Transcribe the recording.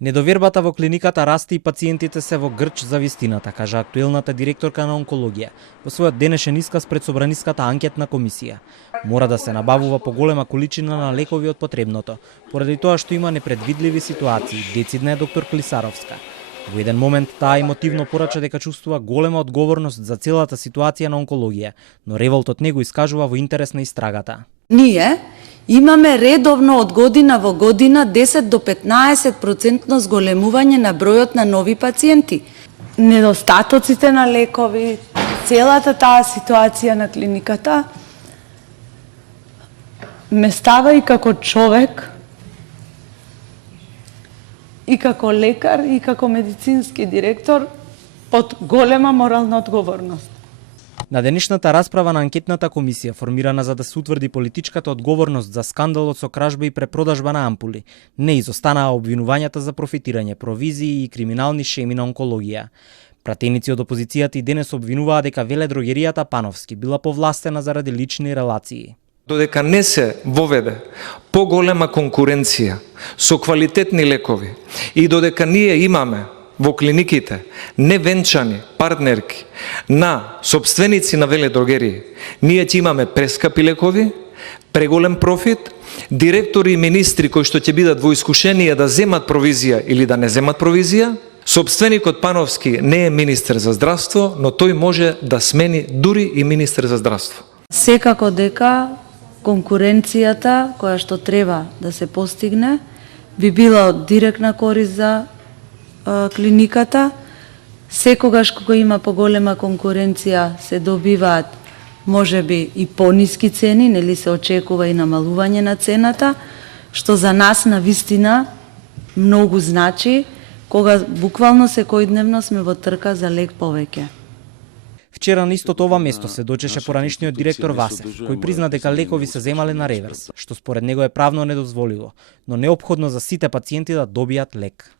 Недовербата во клиниката расте и пациентите се во грч за вистината, кажа актуелната директорка на онкологија во својот денешен исказ пред Собраниската анкетна комисија. Мора да се набавува поголема количина на лекови од потребното, поради тоа што има непредвидливи ситуации, децидна е доктор Клисаровска. Во еден момент таа емотивно порача дека чувствува голема одговорност за целата ситуација на онкологија, но револтот него искажува во интерес на истрагата. Ние имаме редовно од година во година 10 до 15% зголемување на бројот на нови пациенти. Недостатоците на лекови, целата таа ситуација на клиниката ме става и како човек, и како лекар, и како медицински директор под голема морална одговорност. На денешната расправа на анкетната комисија, формирана за да се утврди политичката одговорност за скандалот со кражба и препродажба на ампули, не изостанаа обвинувањата за профитирање, провизии и криминални шеми на онкологија. Пратеници од опозицијата и денес обвинуваа дека веледрогеријата Пановски била повластена заради лични релации. Додека не се воведе поголема конкуренција со квалитетни лекови и додека ние имаме во клиниките невенчани партнерки на собственици на веледрогерии, ние ќе имаме прескапи лекови, преголем профит, директори и министри кои што ќе бидат во искушение да земат провизија или да не земат провизија. Собственикот Пановски не е министер за здравство, но тој може да смени дури и министер за здравство. Секако дека конкуренцијата која што треба да се постигне би била од директна корист за клиниката. Секогаш кога има поголема конкуренција се добиваат можеби и пониски цени, нели се очекува и намалување на цената, што за нас на вистина многу значи кога буквално секојдневно сме во трка за лек повеќе. Вчера на истото ова место се дочеше поранишниот директор Васев, кој призна дека лекови се земале на реверс, што според него е правно недозволиво, но неопходно за сите пациенти да добијат лек.